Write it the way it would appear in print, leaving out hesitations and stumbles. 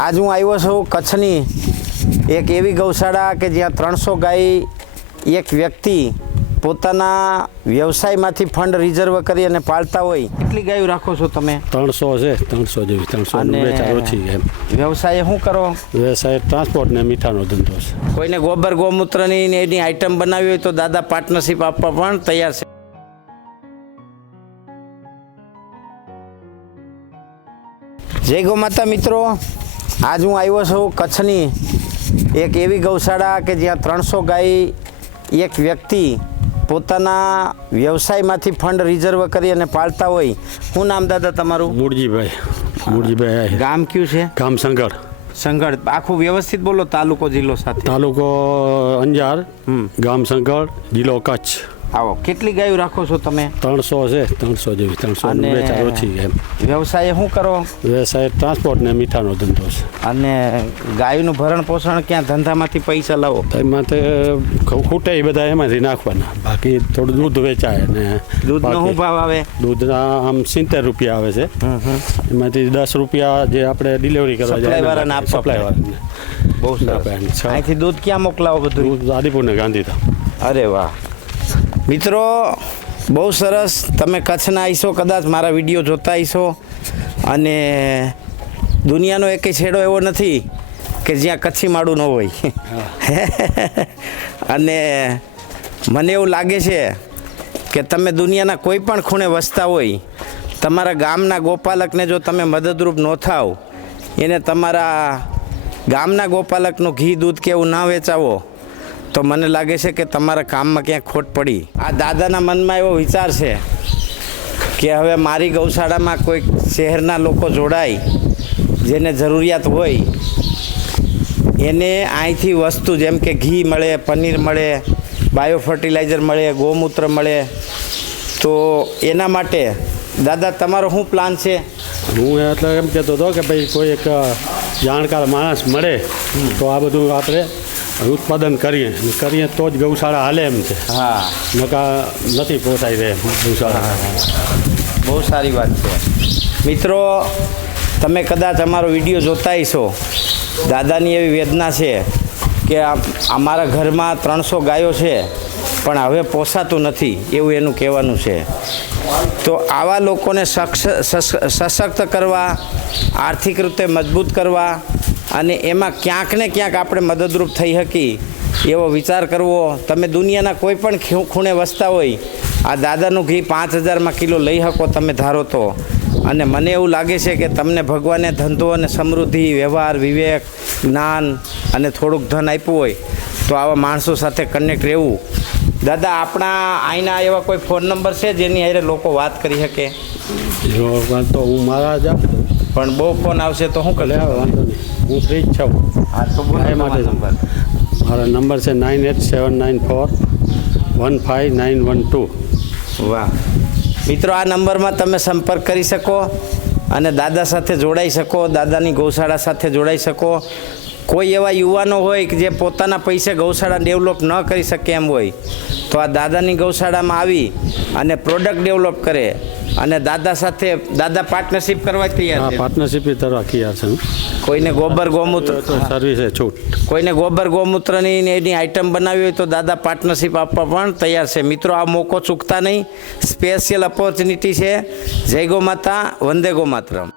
આજ હું આવ્યો છું કચ્છની એક એવી ગૌશાળા કે જ્યાં 300 ગાય એક વ્યક્તિ પોતાના વ્યવસાયમાંથી ફંડ રિઝર્વ કરી અને પાળતા હોય. કેટલી ગાયો રાખો છો તમે? 300 છે, 300 જેવી. 300 વેચાય ઓછી એમ. વ્યવસાય શું કરો? વ્યવસાય ટ્રાન્સપોર્ટ ને મીઠાનો ધંધો છે. કોઈને ગોબર ગૌમૂત્રની ને એની આઈટમ બનાવી હોય તો દાદા પાર્ટનરશિપ આપવા પણ તૈયાર છે. જય ગૌ માતા મિત્રો, આજ હું આવ્યો છું કચ્છની એક એવી ગૌશાળા કે જ્યાં 300 ગાય એક વ્યક્તિ પોતાના વ્યવસાયમાંથી ફંડ રિઝર્વ કરી અને પાળતા હોય. શું નામ દાદા તમારું? મૂળજીભાઈ. ગામ કયું છે? ગામ સંગળ. સંગળ. આખું વ્યવસ્થિત બોલો, તાલુકો જિલ્લો સાથે. તાલુકો અંજાર, ગામ સંગળ, જિલ્લો કચ્છ. આવો. કેટલી ગાયો રાખો છો તમે? 300 છે, 300 જેવી. 300 વેચાય ઓછી એમ. વ્યવસાય શું કરો? વ્યવસાય ટ્રાન્સપોર્ટ ને મીઠાનો ધંધો છે. અને ગાયનું ભરણ પોષણ ક્યાં ધંધામાંથી પૈસા લાવો? એમાં તે ખૂટે એ બધા એમાંથી નાખવાના. બાકી થોડું દૂધ વેચાય ને. દૂધનો શું ભાવ આવે? દૂધના આમ 70 રૂપિયા આવે છે. એમાંથી 10 રૂપિયા જે આપણે ડિલિવરી કરવા સપ્લાય વાળાને આપવા. સપ્લાય વાળાને બહુ સરસ. અહીંથી દૂધ ક્યાં મોકલાવો? બધું દૂધ આદિપુર ને ગાંધીધામ. અરે વાહ મિત્રો, બહુ સરસ. તમે કચ્છના આવીશો, કદાચ મારા વિડીયો જોતા આવીશો. અને દુનિયાનો એકેય છેડો એવો નથી કે જ્યાં કચ્છી માળું ન હોય. અને મને એવું લાગે છે કે તમે દુનિયાના કોઈ પણ ખૂણે વસતા હોય, તમારા ગામના ગોપાલકને જો તમે મદદરૂપ ન થાવ, એને તમારા ગામના ગોપાલકનું ઘી દૂધ કે એવું ના વેચાવો, તો મને લાગે છે કે તમારા કામમાં ક્યાંક ખોટ પડી. આ દાદાના મનમાં એવો વિચાર છે કે હવે મારી ગૌશાળામાં કોઈ શહેરના લોકો જોડાય, જેને જરૂરિયાત હોય, એને અહીંથી વસ્તુ જેમ કે ઘી મળે, પનીર મળે, બાયો ફર્ટિલાઇઝર મળે, ગૌમૂત્ર મળે. તો એના માટે દાદા તમારો શું પ્લાન છે? હું એટલે એમ કહેતો હતો કે ભાઈ કોઈ એક જાણકાર માણસ મળે તો આ બધું આપણે ઉત્પાદન કરીએ તો જ ગૌશાળા હાલે એમ છે. હા, નકા નથી પોસાઈ રહે ગૌશાળા. બહુ સારી વાત છે. મિત્રો, તમે કદાચ અમારો વિડીયો જોતા હશો. દાદાની એવી વેદના છે કે અમારા ઘરમાં 300 ગાયો છે પણ હવે પોસાતું નથી, એવું એનું કહેવાનું છે. તો આવા લોકોને સશક્ત કરવા, આર્થિક રીતે મજબૂત કરવા અને એમાં ક્યાંક ને ક્યાંક આપણે મદદરૂપ થઈ શકી એવો વિચાર કરવો. તમે દુનિયાના કોઈ પણ ખૂણે વસતા હોય, આ દાદાનું ઘી 5000માં કિલો લઈ શકો તમે ધારો તો. અને મને એવું લાગે છે કે તમને ભગવાને ધંધો અને સમૃદ્ધિ, વ્યવહાર, વિવેક, જ્ઞાન અને થોડુંક ધન આપ્યું હોય તો આવા માણસો સાથે કનેક્ટ રહેવું. દાદા, આપણા અહીંના એવા કોઈ ફોન નંબર છે જેની હારે લોકો વાત કરી શકે? તો હું મારા જ આપી દઉં. પણ બહુ ફોન આવશે તો શું કરે? વાંધો નહીં, હું ફ્રી જ છું. હા, તો બોલો એ માટે નંબર. મારો નંબર છે 9879415912. વાહ મિત્રો, આ નંબરમાં તમે સંપર્ક કરી શકો અને દાદા સાથે જોડાઈ શકો, દાદાની ગૌશાળા સાથે જોડાઈ શકો. કોઈ એવા યુવાનો હોય કે જે પોતાના પૈસે ગૌશાળા ડેવલપ ન કરી શકે એમ હોય, તો આ દાદાની ગૌશાળામાં આવી અને પ્રોડક્ટ ડેવલપ કરે અને દાદા સાથે પાર્ટનરશિપ કરવા તૈયાર છે. પાર્ટનરશિપ તરફ તૈયાર છે. કોઈને ગોબર ગૌમૂત્ર સર્વિસ છે, છૂટ. કોઈને ગોબર ગૌમૂત્રની ને એની આઈટમ બનાવી હોય તો દાદા પાર્ટનરશિપ આપવા પણ તૈયાર છે. મિત્રો, આ મોકો ચૂકતા નહીં. સ્પેશિયલ ઓપોર્ચ્યુનિટી છે. જય ગૌ માતા, વંદે ગૌ માતરમ.